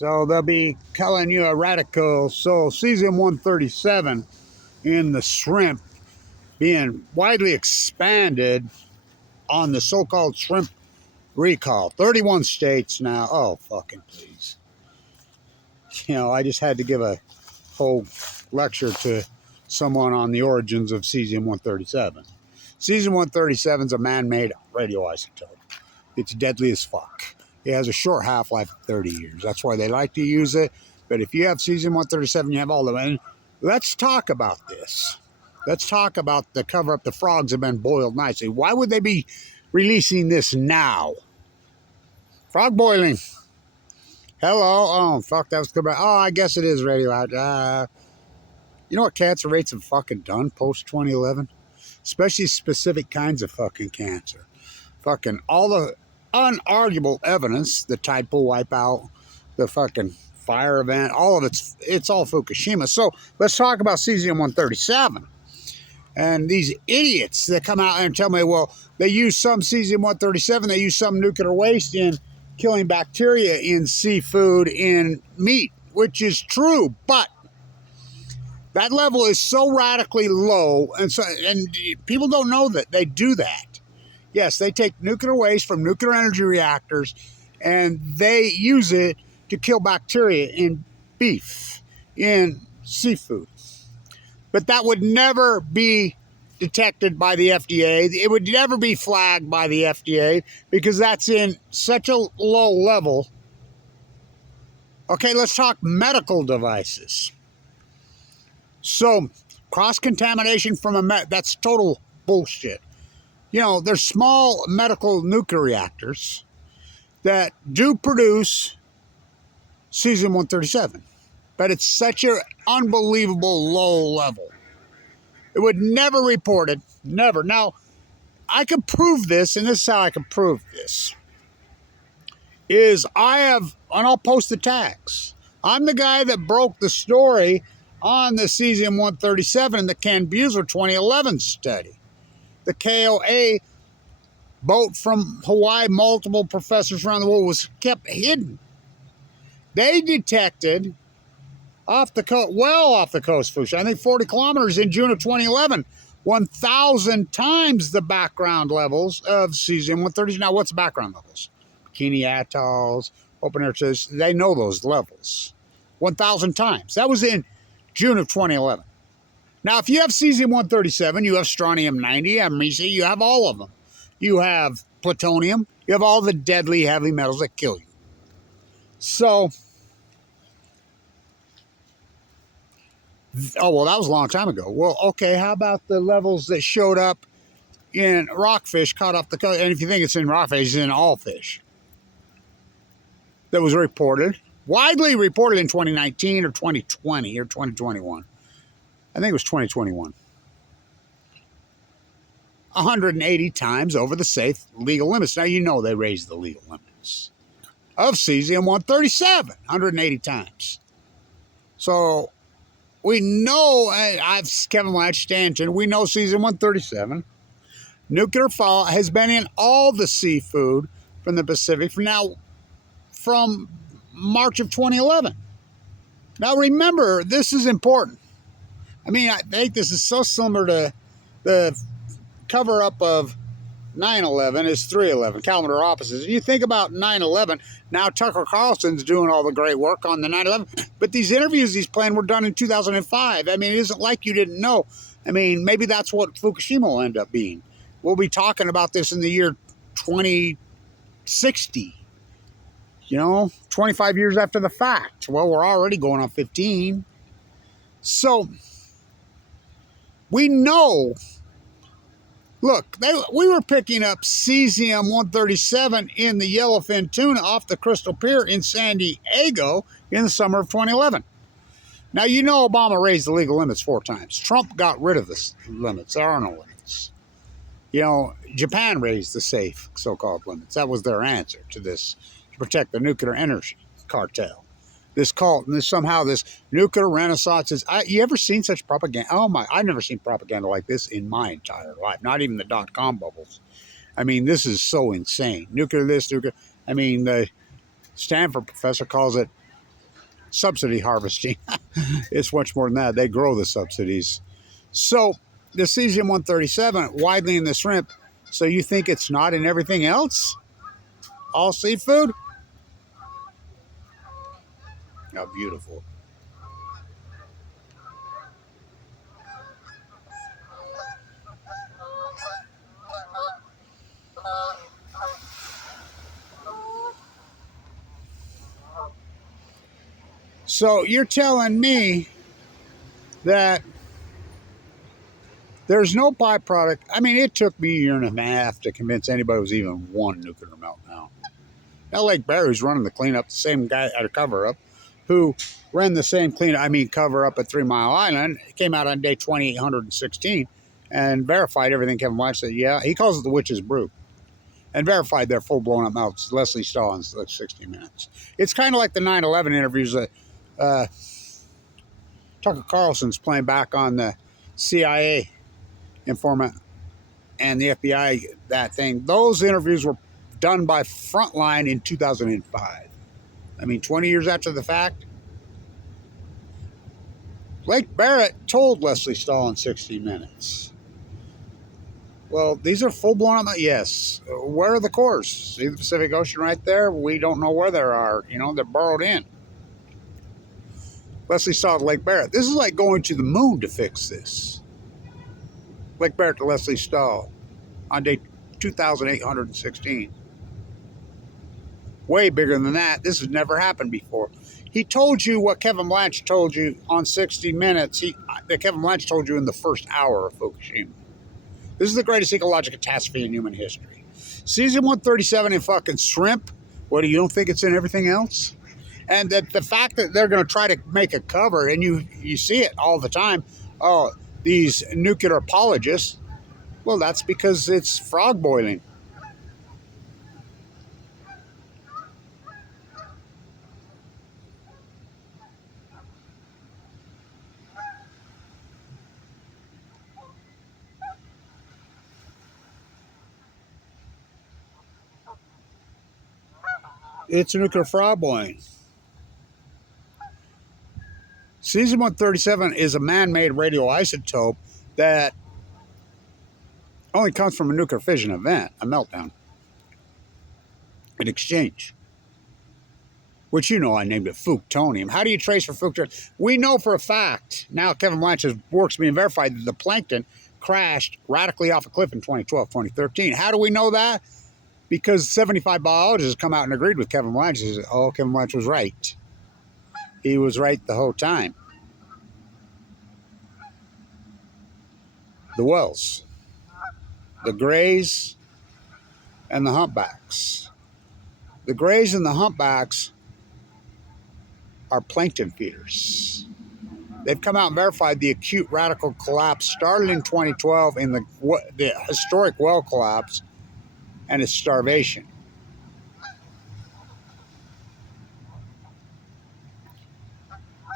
So they'll be calling you a radical. So Cesium-137 in the shrimp being widely expanded on the so-called shrimp recall. 31 states now. Oh, fucking please. You know, I just had to give a whole lecture to someone on the origins of Cesium-137. Cesium-137 is a man-made radioisotope. It's deadly as fuck. It has a short half-life of 30 years. That's why they like to use it. But if you have Cesium-137, you have all of it. And let's talk about this. Let's talk about the cover-up. The frogs have been boiled nicely. Why would they be releasing this now? Frog boiling. Hello. Oh, fuck, that was good. Oh, I guess it is radioactive. You know what cancer rates have fucking done post-2011? Especially specific kinds of fucking cancer. Fucking all the unarguable evidence, the tide pool wipeout, the fucking fire event, all of it's all Fukushima. So let's talk about Cesium-137. And these idiots that come out and tell me, well, they use some Cesium-137, they use some nuclear waste in killing bacteria in seafood, in meat, which is true, but that level is so radically low, and people don't know that they do that. Yes, they take nuclear waste from nuclear energy reactors, and they use it to kill bacteria in beef, in seafood. But that would never be detected by the FDA. It would never be flagged by the FDA because that's in such a low level. Okay, let's talk medical devices. So, cross-contamination from that's total bullshit. You know, there's small medical nuclear reactors that do produce Cesium-137, but it's such an unbelievable low level. It would never report it, never. Now, I can prove this, and this is how I can prove this, is and I'll post the tags. I'm the guy that broke the story on the Cesium-137 in the Canbuser 2011 study. The KOA boat from Hawaii, multiple professors around the world, was kept hidden. They detected off the coast, well off the coast, Fukushima, I think 40 kilometers in June of 2011, 1,000 times the background levels of Cesium-137. Now, what's background levels? Bikini atolls, open air, they know those levels. 1,000 times. That was in June of 2011. Now, if you have Cesium-137, you have strontium-90, you have americium, you have all of them. You have plutonium, you have all the deadly heavy metals that kill you. So, oh, well, that was a long time ago. Well, okay, how about the levels that showed up in rockfish caught off the coast? And if you think it's in rockfish, it's in all fish. That was reported, widely reported in 2019 or 2020 or 2021. I think it was 2021. 180 times over the safe legal limits. Now, you know they raised the legal limits of Cesium-137, 180 times. So, we know, Kevin Blanch, Stanton, we know Cesium-137. Nuclear fallout has been in all the seafood from the Pacific from March of 2011. Now, remember, this is important. I mean, I think this is so similar to the cover-up of 9/11 is 3/11, calendar opposites. You think about 9/11, now Tucker Carlson's doing all the great work on the 9/11, but these interviews he's playing were done in 2005. I mean, it isn't like you didn't know. I mean, maybe that's what Fukushima will end up being. We'll be talking about this in the year 2060, 25 years after the fact. Well, we're already going on 15. So, we know. Look, we were picking up Cesium-137 in the yellowfin tuna off the Crystal Pier in San Diego in the summer of 2011. Now, you know Obama raised the legal limits 4 times. Trump got rid of the limits. There are no limits. Japan raised the safe so-called limits. That was their answer to this, to protect the nuclear energy cartel. This cult, and this nuclear renaissance is. You ever seen such propaganda? Oh my! I've never seen propaganda like this in my entire life. Not even the .com bubbles. I mean, this is so insane. Nuclear this, nuclear. I mean, the Stanford professor calls it subsidy harvesting. It's much more than that. They grow the subsidies. So the Cesium-137 widely in the shrimp. So you think it's not in everything else? All seafood? How beautiful. So you're telling me that there's no byproduct. I mean, it took me a year and a half to convince anybody was even one nuclear meltdown. Now, Lake Barry's running the cleanup, the same guy at a cover up who ran the same cleanup, cover up at 3 Mile Island, came out on day 2816 and verified everything Kevin Blanch said. Yeah, he calls it the witch's brew. And verified their full blown up melts. Leslie Stahl in 60 Minutes. It's kind of like the 9/11 interviews that Tucker Carlson's playing back on the CIA informant and the FBI, that thing. Those interviews were done by Frontline in 2005. I mean, 20 years after the fact. Blake Barrett told Leslie Stahl in 60 Minutes. Well, these are full-blown, yes. Where are the cores? See the Pacific Ocean right there? We don't know where they are. You know, they're burrowed in. Leslie Stahl to Lake Barrett. This is like going to the moon to fix this. Lake Barrett to Leslie Stahl on day 2,816. Way bigger than that. This has never happened before. He told you what Kevin Blanch told you on 60 Minutes. That Kevin Blanch told you in the first hour of Fukushima. This is the greatest ecological catastrophe in human history. Cesium-137 in fucking shrimp. What, you don't think it's in everything else? And that the fact that they're going to try to make a cover, and you see it all the time, oh, these nuclear apologists, well, that's because it's frog boiling. It's a nuclear frog boiling. Cesium-137 is a man-made radioisotope that only comes from a nuclear fission event, a meltdown, an exchange, which I named it Fuktonium. How do you trace for Fuktonium? We know for a fact, now Kevin Blanch's work's being verified, that the plankton crashed radically off a cliff in 2012, 2013. How do we know that? Because 75 biologists come out and agreed with Kevin Blanch. He said, oh, Kevin Blanch was right. He was right the whole time. The whales, the grays, and the humpbacks. The grays and the humpbacks are plankton feeders. They've come out and verified the acute radical collapse started in 2012 in the historic whale collapse, and it's starvation.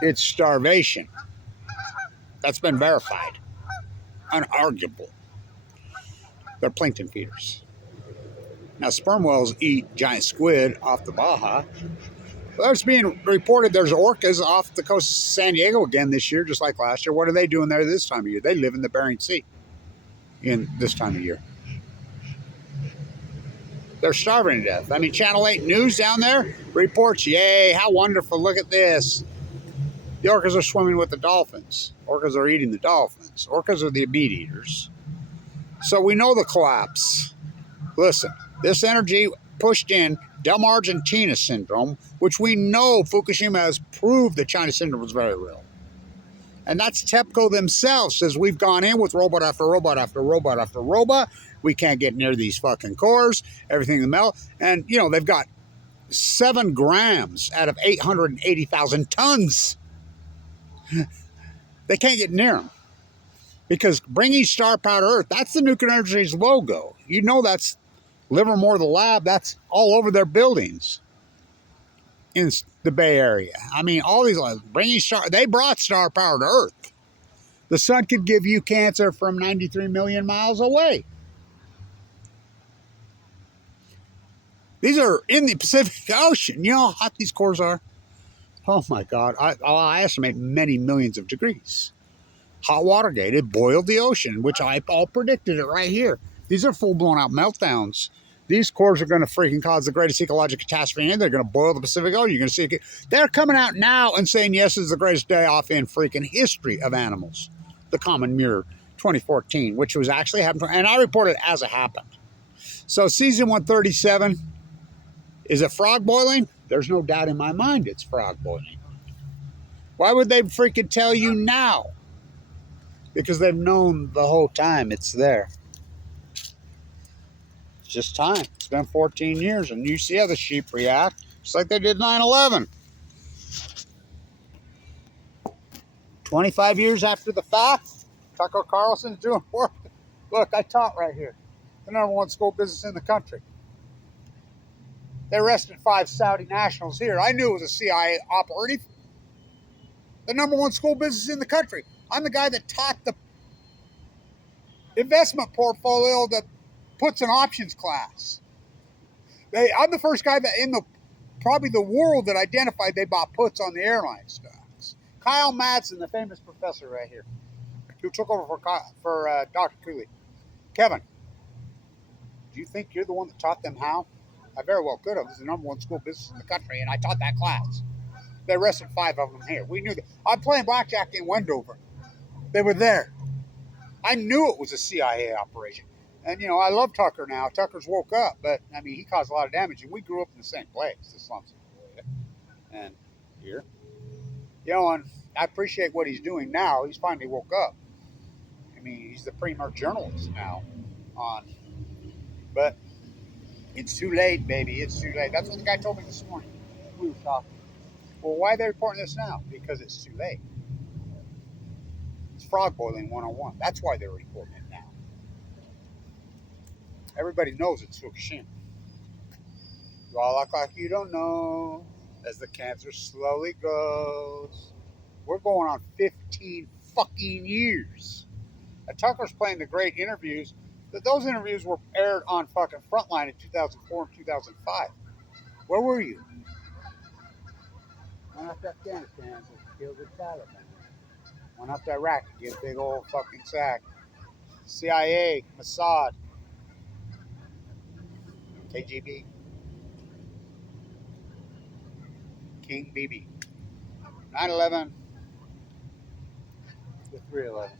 It's starvation. That's been verified. Unarguable. They're plankton feeders. Now, sperm whales eat giant squid off the Baja. Well, it's being reported there's orcas off the coast of San Diego again this year, just like last year. What are they doing there this time of year? They live in the Bering Sea in this time of year. They're starving to death. I mean, Channel 8 News down there reports, yay, how wonderful, look at this. The orcas are swimming with the dolphins. Orcas are eating the dolphins. Orcas are the meat eaters. So we know the collapse. Listen, this energy pushed in Del Argentina syndrome, which we know Fukushima has proved that China syndrome was very real. And that's TEPCO themselves says we've gone in with robot after robot after robot after robot. We can't get near these fucking cores. Everything to melt. And, they've got 7 grams out of 880,000 tons. They can't get near them. Because bringing star power to Earth, that's the Nuclear Energy's logo. That's Livermore, the lab, that's all over their buildings in the Bay Area. I mean, all these labs, they brought star power to Earth. The sun could give you cancer from 93 million miles away. These are in the Pacific Ocean. You know how hot these cores are? Oh my God, I estimate many millions of degrees. Hot Watergate, it boiled the ocean, which I all predicted it right here. These are full blown out meltdowns. These cores are going to freaking cause the greatest ecological catastrophe, and they're going to boil the Pacific Ocean. You're going to see it. They're coming out now and saying, yes, it's the greatest day off in freaking history of animals. The Common Mirror 2014, which was actually happened, and I reported as it happened. So Cesium 137, is it frog boiling? There's no doubt in my mind it's frog boiling. Why would they freaking tell you now? Because they've known the whole time it's there. It's just time. It's been 14 years, and you see how the sheep react, just like they did 9/11. 25 years after the fact, Tucker Carlson's doing work. Look, I taught right here. The #1 school business in the country. They arrested 5 Saudi nationals here. I knew it was a CIA operative. The #1 school business in the country. I'm the guy that taught the investment portfolio that puts an options class. I'm the first guy that in probably the world that identified they bought puts on the airline stocks. Kyle Madsen, the famous professor right here, who took over for Dr. Cooley. Kevin, do you think you're the one that taught them how? I very well could have. This is the #1 school business in the country, and I taught that class. They arrested 5 of them here. We knew that. I'm playing blackjack in Wendover. They were there. I knew it was a CIA operation. And, you know, I love Tucker now. Tucker's woke up, but, I mean, he caused a lot of damage, and we grew up in the same place, the slums. And here. You know, and I appreciate what he's doing now. He's finally woke up. I mean, he's the premier journalist now but it's too late, baby. It's too late. That's what the guy told me this morning. We were talking. Well, why are they reporting this now? Because it's too late. It's frog boiling 101. That's why they're reporting it now. Everybody knows it's Fukushima. You all act like you don't know as the cancer slowly goes. We're going on 15 fucking years. And Tucker's playing the great interviews. Those interviews were aired on fucking Frontline in 2004 and 2005. Where were you? Went up to Afghanistan to kill the Taliban. Went up to Iraq to get a big old fucking sack. CIA, Mossad, KGB, King BB, 9/11 to 3/11.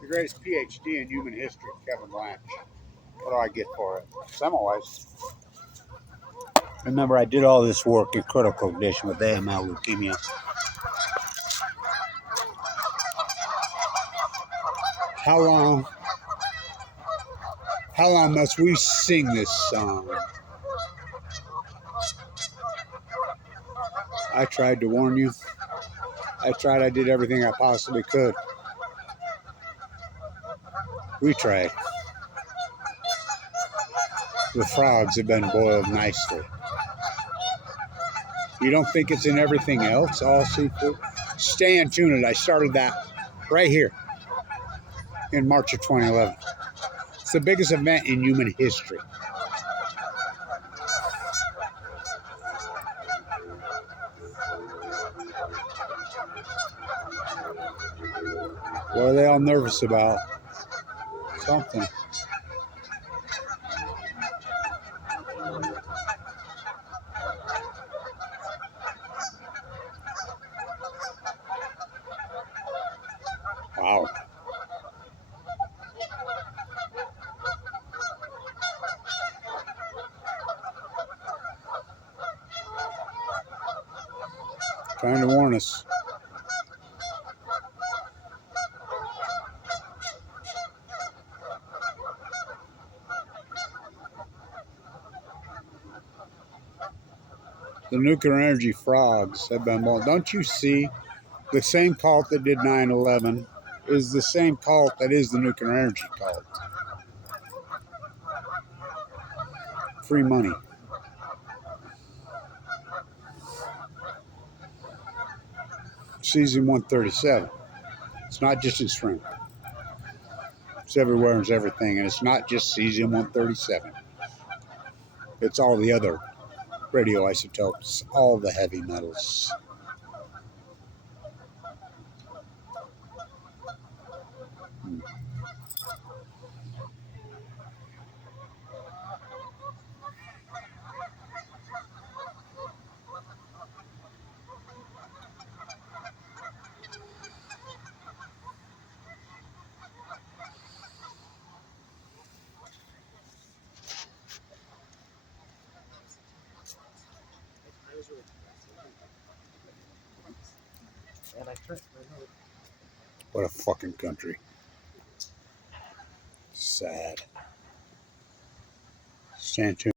The greatest PhD in human history, Kevin Blanch. What do I get for it? Semmelweis. Remember, I did all this work in critical condition with AML leukemia. How long must we sing this song? I tried to warn you. I did everything I possibly could. We tried. The frogs have been boiled nicely. You don't think it's in everything else, all seafood? Stay in tune. I started that right here in March of 2011. It's the biggest event in human history. What are they all nervous about? Something. Wow. Trying to warn us. The nuclear energy frogs have been boiled. Don't you see? The same cult that did 9/11 is the same cult that is the nuclear energy cult. free money. Cesium-137. It's not just in shrimp. It's everywhere and it's everything. And it's not just Cesium-137. It's all the other radioisotopes, all the heavy metals. What a fucking country. Sad. Stand tuned.